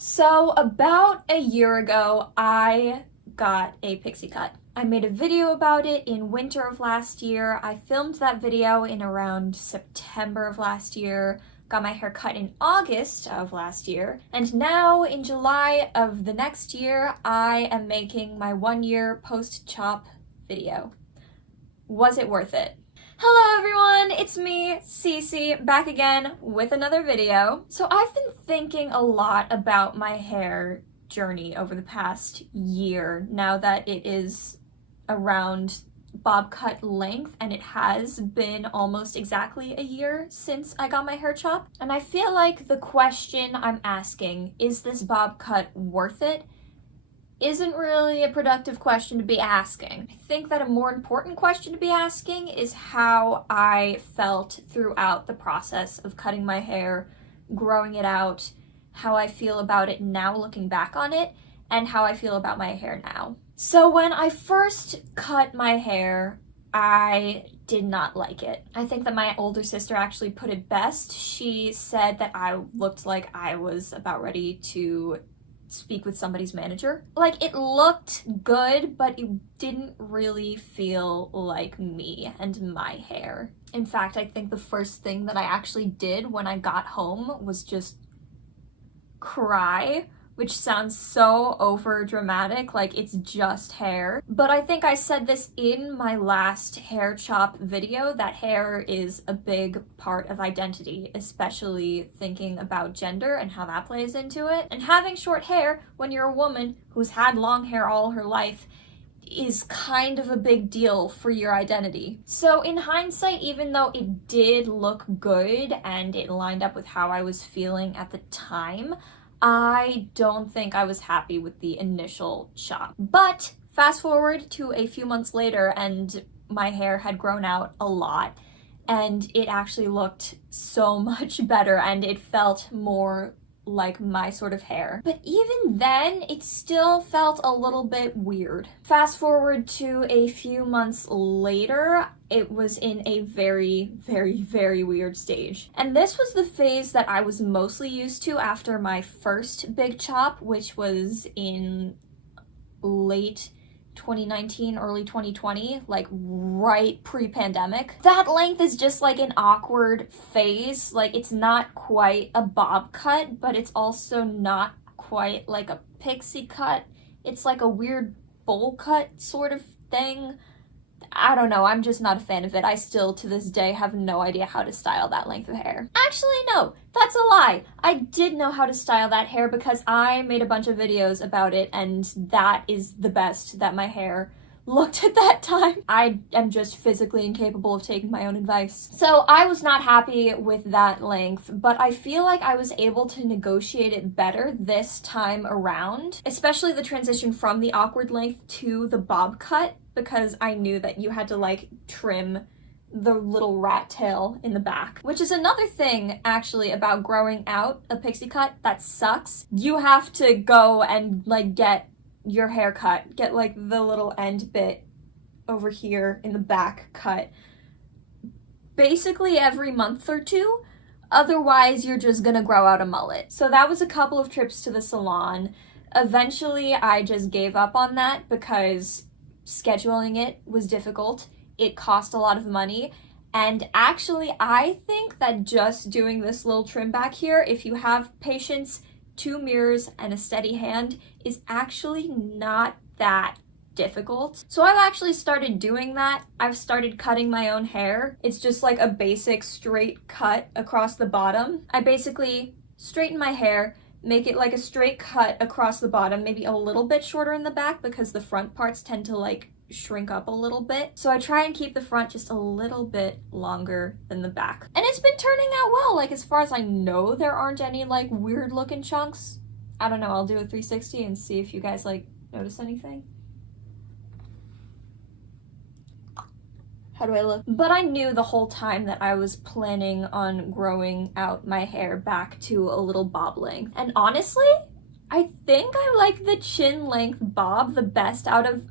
So about a year ago, I got a pixie cut. I made a video about it in winter of last year. I filmed that video in around September of last year, got my hair cut in August of last year, and now in July of the next year, I am making my 1-year post-chop video. Was it worth it? Hello everyone, it's me, Cici, back again with another video. So I've been thinking a lot about my hair journey over the past year, now that it is around bob cut length, and it has been almost exactly a year since I got my hair chopped. And I feel like the question I'm asking, is this bob cut worth it, isn't really a productive question to be asking. I think that a more important question to be asking is how I felt throughout the process of cutting my hair, growing it out, how I feel about it now looking back on it, and how I feel about my hair now. So when I first cut my hair, I did not like it. I think that my older sister actually put it best. She said that I looked like I was about ready to speak with somebody's manager. Like, it looked good, but it didn't really feel like me and my hair. In fact, I think the first thing that I actually did when I got home was just cry, which sounds so over dramatic, like it's just hair. But I think I said this in my last hair chop video, that hair is a big part of identity, especially thinking about gender and how that plays into it. And having short hair when you're a woman who's had long hair all her life is kind of a big deal for your identity. So in hindsight, even though it did look good and it lined up with how I was feeling at the time, I don't think I was happy with the initial chop. But fast forward to a few months later and my hair had grown out a lot and it actually looked so much better and it felt more like my sort of hair. But even then, it still felt a little bit weird. Fast forward to a few months later, it was in a very, very, very weird stage. And this was the phase that I was mostly used to after my first big chop, which was in late 2019, early 2020, like right pre-pandemic. That length is just like an awkward phase. Like, it's not quite a bob cut, but it's also not quite like a pixie cut. It's like a weird bowl cut sort of thing. I don't know, I'm just not a fan of it. I still, to this day, have no idea how to style that length of hair. Actually, no, that's a lie. I did know how to style that hair because I made a bunch of videos about it, and that is the best that my hair looked at that time. I am just physically incapable of taking my own advice. So I was not happy with that length, but I feel like I was able to negotiate it better this time around, especially the transition from the awkward length to the bob cut, because I knew that you had to like trim the little rat tail in the back, which is another thing actually about growing out a pixie cut that sucks. You have to go and like get your hair cut, get like the little end bit over here in the back cut basically every month or two, otherwise you're just gonna grow out a mullet. So that was a couple of trips to the salon. Eventually I just gave up on that because scheduling it was difficult, it cost a lot of money, and actually I think that just doing this little trim back here, if you have patience, 2 mirrors, and a steady hand, is actually not that difficult. So I've actually started doing that. I've started cutting my own hair. It's just like a basic straight cut across the bottom. I basically straighten my hair, make it like a straight cut across the bottom, maybe a little bit shorter in the back because the front parts tend to like shrink up a little bit. So I try and keep the front just a little bit longer than the back. And it's been turning out well. Like, as far as I know, there aren't any like weird looking chunks. I don't know, I'll do a 360 and see if you guys like notice anything. How do I look? But I knew the whole time that I was planning on growing out my hair back to a little bob length. And honestly, I think I like the chin length bob the best out of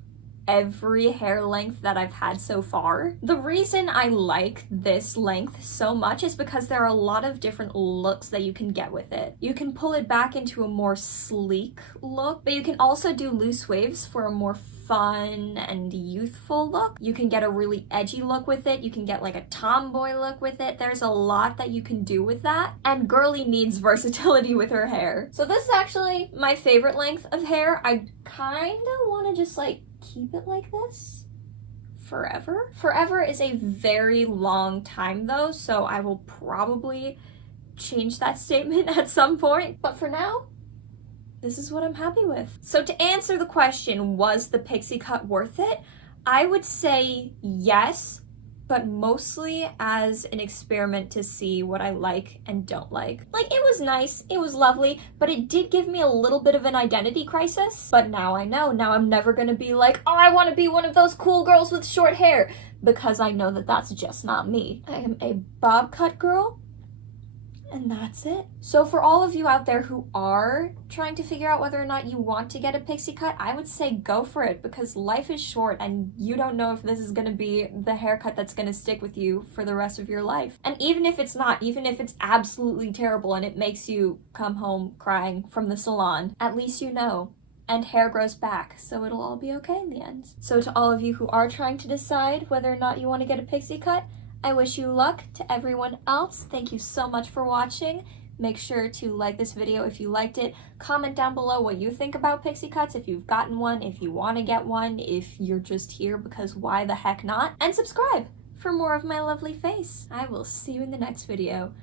every hair length that I've had so far. The reason I like this length so much is because there are a lot of different looks that you can get with it. You can pull it back into a more sleek look, but you can also do loose waves for a more fun and youthful look. You can get a really edgy look with it. You can get like a tomboy look with it. There's a lot that you can do with that. And girly needs versatility with her hair. So this is actually my favorite length of hair. I kind of want to just like keep it like this forever. Forever is a very long time though, so I will probably change that statement at some point. But for now, this is what I'm happy with. So to answer the question, was the pixie cut worth it? I would say yes, but mostly as an experiment to see what I like and don't like. Like, it was nice, it was lovely, but it did give me a little bit of an identity crisis. But now I know, now I'm never gonna be like, oh, I wanna be one of those cool girls with short hair, because I know that that's just not me. I am a bob cut girl, and that's it. So for all of you out there who are trying to figure out whether or not you want to get a pixie cut, I would say go for it, because life is short and you don't know if this is gonna be the haircut that's gonna stick with you for the rest of your life. And even if it's not, even if it's absolutely terrible and it makes you come home crying from the salon, at least you know. And hair grows back, so it'll all be okay in the end. So to all of you who are trying to decide whether or not you want to get a pixie cut, I wish you luck. To everyone else, thank you so much for watching. Make sure to like this video if you liked it. Comment down below what you think about pixie cuts, if you've gotten one, if you want to get one, if you're just here because why the heck not. And subscribe for more of my lovely face. I will see you in the next video.